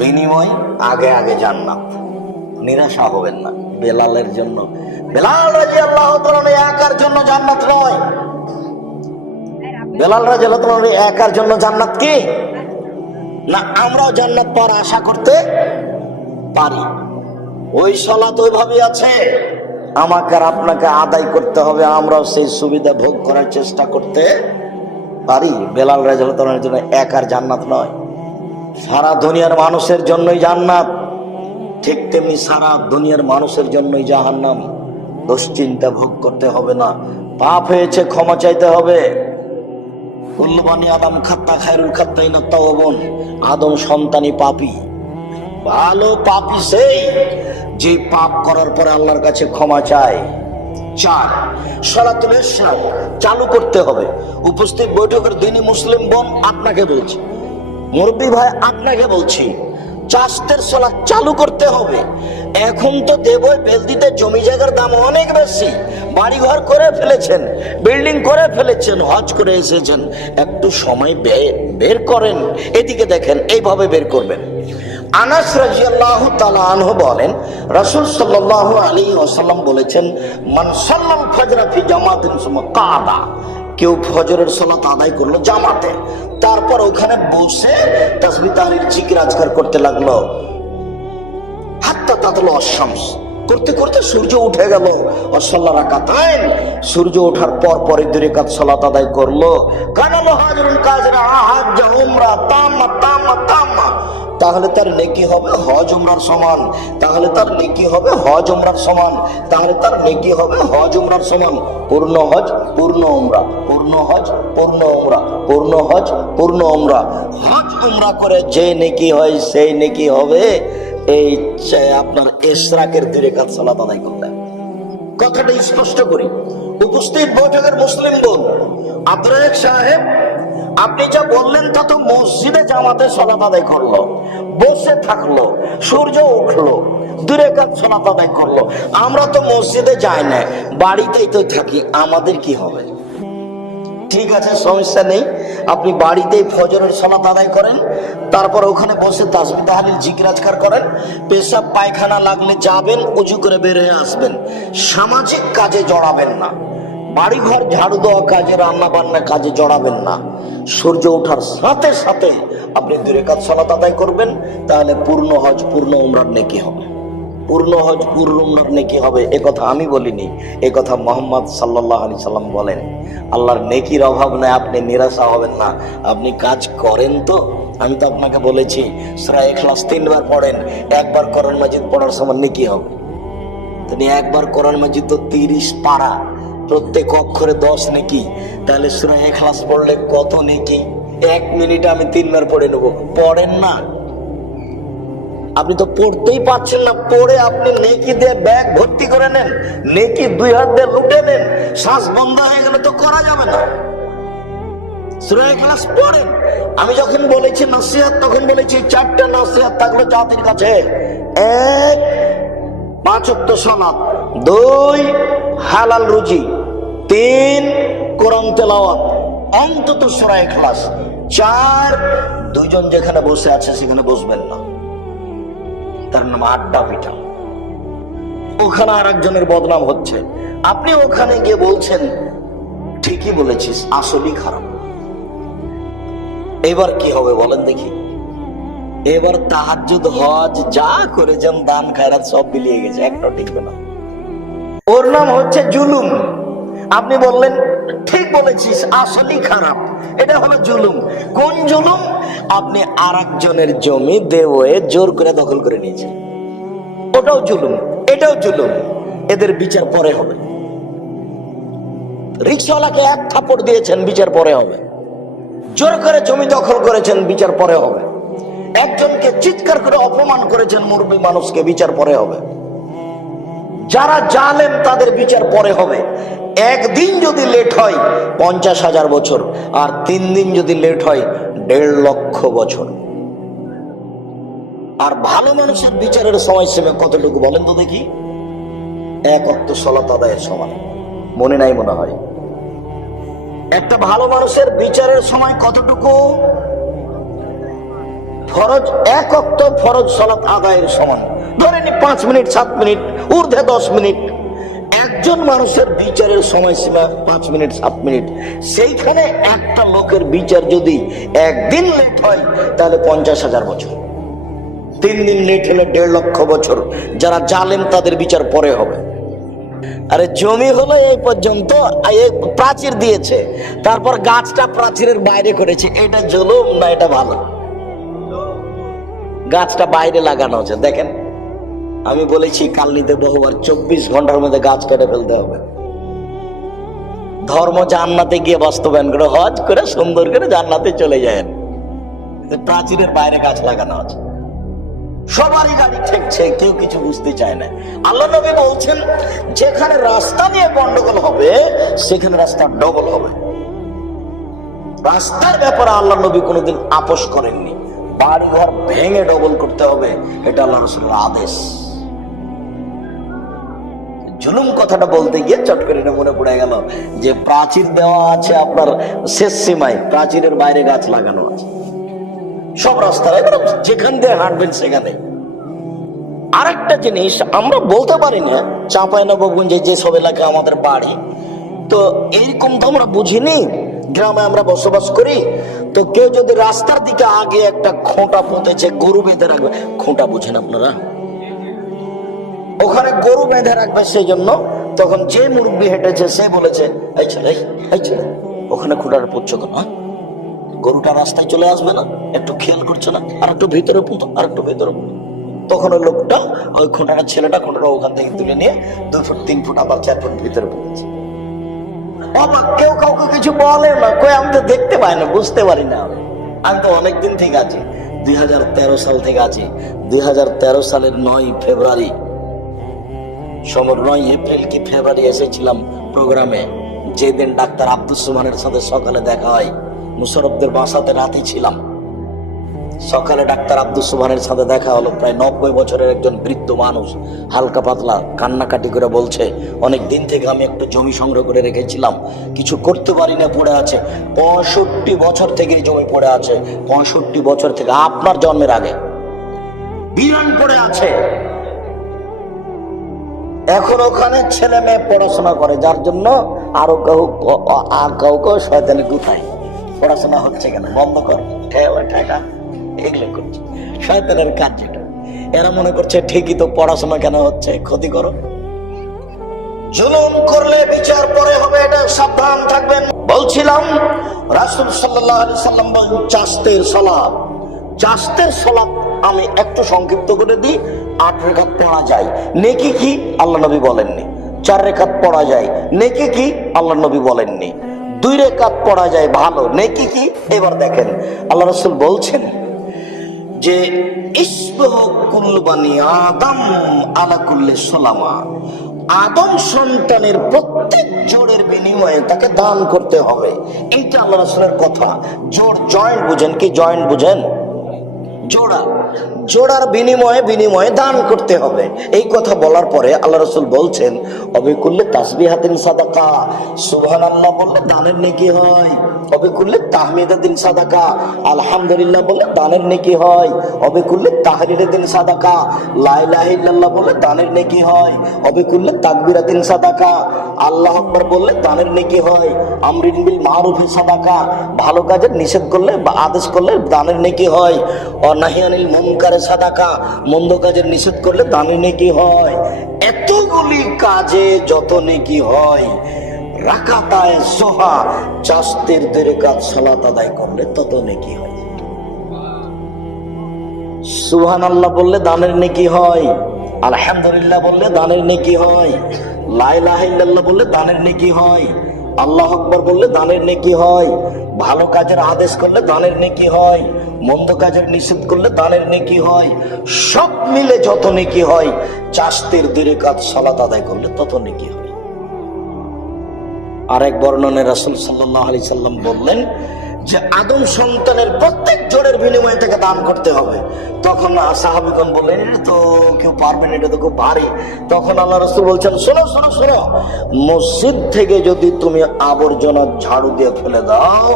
বিনিময়, আগে আগে জান্নাত। নিরাশা হবেন না, বেলালের জন্য। বেলাল রাজি আল্লাহ একার জন্য জান্নাত নয়। বেলাল রাজি আল্লাহ একার জন্য জান্নাত কি? না, আমরাও জান্নাত পাওয়ার আশা করতে পারি। ওই সলাত ওইভাবে আছে। আমাকে আর আপনাকে আদায় করতে হবে, আমরাও সেই সুবিধা ভোগ করার চেষ্টা করতে পারি। বেলাল রাজার জন্য একার জান্নাত নয়। সারা দুনিয়ার মানুষের জন্যই জান্নাত। ঠিক তেমনি সারা দুনিয়ার মানুষের জন্যই জাহান্নাম। দুশ্চিন্তা ভোগ করতে হবে না। পাপ হয়েছে, ক্ষমা চাইতে হবে। কুল্লবানি আদম খাত্তা, খায়রুল খাত্তাই না তাওবন। আদম সন্তানই পাপী। ভালো পাপি সেই যে পাপ করার পরে আল্লাহর কাছে ক্ষমা চায়। চার ইসলাম চালু করতে হবে। উপস্থিত বৈঠকের দিনই মুসলিম বোন আপনাকে বলছি। মুরব্বী ভাই, আপনাকে বলছি চাষতের সলা চালু করতে হবে। এখন তো দেবই বেলদিতে জমি জায়গার দাম অনেক বেশি। বাড়িঘর করে ফেলেছেন, বিল্ডিং করে ফেলেছেন, হজ করে এসেছেন। একটু সময় বের করেন, এদিকে দেখেন, এইভাবে বের করবেন। আনাস রাজিয়াল্লাহু তাআলা আনহু বলেন, রাসূল সাল্লাল্লাহু আলাইহি ওয়াসাল্লাম বলেছেন, মান ফি জামাতিন সুমা কাদা। কেউ ফজরের সালাত আদায় করল জামাতে। তারপর ওখানে বসে তাসবিহ তাহলিল জিকির আজকার করতে লাগল। হাত্তা তাতলো অশামস করতে করতে সূর্য উঠে গেল। অসল্লা রাকাতাইন। সূর্য ওঠার পর পরে দুই রাকাত সালাত আদায় করল। কানাল হাজরুন কাজরা হাজ উমরা, তাম্মা তাম্মা তাম্মা। তাহলে তার নেকি হবে হজ উমরার সমান। তাহলে তার নেকি হবে হজ উমরার সমান। তাহলে তার নেকি হবে হজ উমরার সমান। পূর্ণ হজ, পূর্ণ উমরা। পূর্ণ হজ, পূর্ণ উমরা। পূর্ণ হজ, পূর্ণ উমরা। হজ উমরা করে যে নেকি হয় সেই নেকি হবে এই আপনার এশরাকের দিকে কাজ সালাত আদায় করলেন কথাটা স্পষ্ট করি। উপস্থিত বৈঠকের মুসলিম বোন আব্দুল সাহেব আপনি যা বললেন তা তো মসজিদে জামাতে সলাত আদায় করল, বসে থাকল, সূর্য উঠল দূরে কাজ সলাত আদায় করল। আমরা তো মসজিদে যাই না, বাড়িতেই তো থাকি, আমাদের কি হবে? ঠিক আছে, সমস্যা নেই। আপনি বাড়িতেই ফজরের সলাত আদায় করেন, তারপর ওখানে বসে তাসবি তাহালিল জিজ্ঞাজকার করেন, পেশাব পায়খানা লাগলে যাবেন উঁচু করে বের হয়ে আসবেন, সামাজিক কাজে জড়াবেন না। বাড়িঘর ঝাড়ু দেওয়া কাজে রান্না বান্না কাজে জড়াবেন না। সূর্য ওঠার সাথে সাথে আপনি দূরে কাজ সলাত আদায় করবেন, তাহলে পূর্ণ হজ, পূর্ণ উমরার নেকি হবে। পূর্ণ হজ, পূর্ণ উমরার নেকি হবে, এ কথা আমি বলিনি, এ কথা মোহাম্মদ সাল্লাহ আলি সাল্লাম বলেন। আল্লাহর নেকির অভাব নেই আপনি নিরাশা হবেন না, আপনি কাজ করেন তো। আমি তো আপনাকে বলেছি, সারা ক্লাস তিনবার পড়েন, একবার কোরআন মাজিদ পড়ার সময় নেকি হবে। তিনি একবার কোরআন মাজিদ তো তিরিশ পারা প্রত্যেক অক্ষরে দশ নেকি। তাহলে সুরা এখলাস পড়লে কত নেকি? এক মিনিটে আমি তিনবার পড়ে নেব। পড়েন না। আপনি তো পড়তেই পারছেন না। পড়ে আপনি নেকি দিয়ে ব্যাগ ভর্তি করে নেন। নেকি দুই হাত দিয়ে লুটে নেন। শ্বাস বন্ধ হয়ে গেলে তো করা যাবে না। সূরা ইখলাস পড়েন। আমি যখন বলেছি নসিহত, তখন বলেছি চারটা নসিহত থাকল জাতির কাছে। এক পাঁচ সনাত দুই হালাল রুজি, তিন কোরআন তেলাওয়াত, অন্তত সূরা ইখলাস চার, দুইজন যেখানে বসে আছে সেখানে বসবেন না। তার নাম আড্ডা পিঠা। ওখানে আর একজনের বদনাম হচ্ছে। আপনি ওখানে গিয়ে বলছেন, ঠিকই বলেছিস, আসলেই খারাপ। এবার কি হবে বলেন দেখি। এবার তাহাজুদ হজ যা করেছেন, দান, খায়রাত সব মিলিয়ে গেছে, একটা টিকবে না। ওর নাম হচ্ছে জুলুম। আপনি বললেন, ঠিক বলেছিস, আসলেই খারাপ। এটা হলো জুলুম। কোন জুলুম? আপনি আর একজনের জমি দেওয়ে জোর করে দখল করে নিয়েছেন। ওটাও জুলুম, এটাও জুলুম। এদের বিচার পরে হবে। রিক্সাওয়ালাকে এক থাপড় দিয়েছেন, বিচার পরে হবে। জোর করে জমি দখল করেছেন, বিচার পরে হবে। একজনকে চিৎকার করে অপমান করেছেন মুরব্বী মানুষকে, বিচার পরে হবে। যারা জালেন তাদের বিচার পরে হবে। একদিন যদি লেট হয়, পঞ্চাশ হাজার বছর, আর তিন দিন যদি লেট হয়, দেড় লক্ষ বছর। আর ভালো মানুষের বিচারের সময় সীমা কতটুকু বলেন তো দেখি? এক অক্ত সলাত আদায়ের সমান। মনে নাই মনে হয়। একটা ভালো মানুষের বিচারের সময় কতটুকু? ফরজ, এক অক্ত ফরজ সলাত আদায়ের সমান। ধরে নি পাঁচ মিনিট, সাত মিনিট, ঊর্ধ্বে দশ মিনিট। একজন মানুষের বিচারের সময়সীমা পাঁচ মিনিট, সাত মিনিট। সেইখানে একটা লোকের বিচার যদি একদিন লেট হয়, তাহলে পঞ্চাশ হাজার বছর। তিন দিন লেট হলে দেড় লক্ষ বছর। যারা জালেম, তাদের বিচার পরে হবে। আরে জমি হলো এই পর্যন্ত প্রাচীর দিয়েছে। তারপর গাছটা প্রাচীরের বাইরে করেছে। এটা জুলুম না, এটা ভালো? গাছটা বাইরে লাগানো আছে দেখেন আমি বলেছি, কালনিতে বহুবার চব্বিশ ঘণ্টার মধ্যে গাছ কেটে ফেলতে হবে। ধর্ম জান্নাতে গিয়ে বাস্তবায়ন করে, হজ করে, সুন্দর করে জান্নাতে চলে যায়। প্রাচীরের বাইরে গাছ লাগানো আছে। সবারই গাড়ি ঠেকছে, কেউ কিছু বুঝতে চায় না। আল্লাহ নবী বলছেন, যেখানে রাস্তা নিয়ে গন্ডগোল হবে, সেখানে রাস্তা ডবল হবে। রাস্তার ব্যাপারে আল্লাহ নবী কোনোদিন আপোষ করেননি। বাড়ি ঘর ভেঙে ডবল করতে হবে, এটা আল্লাহ রসুলের আদেশ। জুলুম কথাটা বলতে গিয়ে চট করে এটা মনে পড়ে গেল যে প্রাচীর দেওয়া আছে আপনার শেষ সীমায়, প্রাচীরের বাইরে গাছ লাগানো আছে। সব রাস্তায় যেখান দিয়ে হাঁটবেন সেখানে। আরেকটা জিনিস আমরা বলতে পারি না চাঁপাই নবগঞ্জে যেসব এলাকা আমাদের বাড়ি, তো এইরকম তো আমরা বুঝিনি, গ্রামে আমরা বসবাস করি, তো কেউ যদি রাস্তার দিকে আগে একটা খোঁটা পুঁতেছে গরু বেঁধে রাখবে খোঁটা বুঝেন আপনারা? ওখানে গরু বেঁধে রাখবে সেই জন্য তখন যে মুরব্বী হেঁটেছে সে বলেছে এই ছেলে এই, ছেলে ওখানে খোঁটার পুচ্ছ কেন হ্যাঁ? গরুটা রাস্তায় চলে আসবে না একটু খেয়াল করছে না আর একটু ভিতরে পুঁতো আর একটু ভিতরে পুঁতো তখন ওই লোকটা ওই খোঁটাটা ছেলেটা খোঁটাটা ওখান থেকে তুলে নিয়ে দুই ফুট তিন ফুট আবার চার ফুট ভিতরে পুঁতেছে অবাক কেউ কাউকে কিছু বলে না কই আমি তো দেখতে পাই না বুঝতে পারি না আমি। আমি তো অনেকদিন থেকে আছি দুই হাজার তেরো সাল থেকে আছি দুই হাজার তেরো সালের নয় ফেব্রুয়ারি সমর নয় এপ্রিল কি ফেব্রুয়ারি এসেছিলাম প্রোগ্রামে। যেদিন ডাক্তার আব্দুল সুমানের সাথে সকালে দেখা হয়, মুশারফদের বাসাতে রাতে ছিলাম। সকালে ডাক্তার আব্দুল সুবহানের সাথে দেখা হলো, প্রায় নব্বই বছরের একজন বৃদ্ধ মানুষ হালকা পাতলা কান্নাকাটি করে বলছে, অনেক দিন থেকে আমি একটু জমি সংগ্রহ করে রেখেছিলাম, কিছু করতে পারি না পড়ে আছে। পঁয়ষট্টি বছর থেকে জমি পড়ে আছে, পঁয়ষট্টি বছর থেকে আপনার জন্মের আগে। বিরান পড়ে আছে। এখন ওখানে ছেলে মেয়ে পড়াশোনা করে, যার জন্য আরও কেউ কাউকে শয়তানি গুথায় পড়াশোনা হচ্ছে কেন? বন্ধ কর। এগুলো করছে। শয়তানের কাজ যেটা এরা মনে করছে, ঠিকই তো পড়াশোনা কেন হচ্ছে? ক্ষতি করো। জুলুম করলে বিচার পরে হবে, এটা সাবধান থাকবেন। বলছিলাম, রাসুল সাল্লাহ সাল্লাম চাস্তের সলাপ। চাস্তের সলাপ আমি একটু সংক্ষিপ্ত করে দিই। আট রেখাত পড়া যায়। নেকি কি? আল্লাহ নবী বলেননি। চার রেখাত পড়া যায়। নেকি কি? আল্লাহ নবী বলেননি। দুই রেখাত পড়া যায় ভালো। নেকি কি? এবার দেখেন। আল্লাহ রসুল বলছেন যে আদম আলা কুল্লে আদম সন্তানের প্রত্যেক জোড়ের বিনিময়ে তাকে দান করতে হবে। এইটা আল্লাহ রাসূলের কথা। জোড় জয়েন্ট বুঝেন কি? জয়েন্ট বুঝেন? জোড়া। জোড়ার বিনিময়ে বিনিময়ে দান করতে হবে। এই কথা বলার পরে আল্লাহ রসুল বলছেন, অবিকুল্লে তাসবি হাতিন সাদাকা। সুবহান আল্লাহ বললে দানের নেকি হয়। অবিকুল্লে তাহমিদা দিন সাদাকা। আলহামদুলিল্লাহ বলে দানের নেকি হয়। অবিকুল্লে তাহরিরে দিন সাদাকা লাইলাহিল্লাহ বলে দানের নেকি হয়। অবিকুল্লে তাকবিরা দিন সাদাকা। আল্লাহ আকবার বললে দানের নেকি হয়। আমরিন বিল মারুফি সাদাকা। ভালো কাজের নিষেধ করলে বা আদেশ করলে দানের নেকি হয়। অনাহিয়ানিল মুনকারে সাদাকা, মন্দ কাজের নিষেধ করলে দানের নেকি হয়। এতগুলি কাজে যত নেকি হয়। দেরে কাজ সালাত আদায় করলে তত নেকি হয়। সুহান আল্লাহ বললে দানের নেকি হয়। আলহামদুলিল্লাহ বললে দানের নেকি হয়। লাইলাহিল্লাহ বললে দানের নেকি হয়। আল্লাহ আকবর বললে দানের নেকি হয়। ভালো কাজের আদেশ করলে দানের নেকি হয়, মন্দ কাজের নিষেধ করলে দানের নেকি হয়, সব মিলে যত নেকি হয় চাষতের দূরে কাজ সালাত আদায় করলে তত নেকি হয়। আরেক বর্ণনে রাসুল সাল্লাহ আলি সাল্লাম বললেন যে আদম সন্তানের প্রত্যেক জোরের বিনিময়ে থেকে দান করতে হবে। তখন সাহাবিগণ এটা তো কেউ পারবে না, এটা তো খুব ভারী। তখন আল্লাহ রসুল বলছেন, শোনো শোনো শোনো, মসজিদ থেকে যদি তুমি আবর্জনা ঝাড়ু দিয়ে ফেলে দাও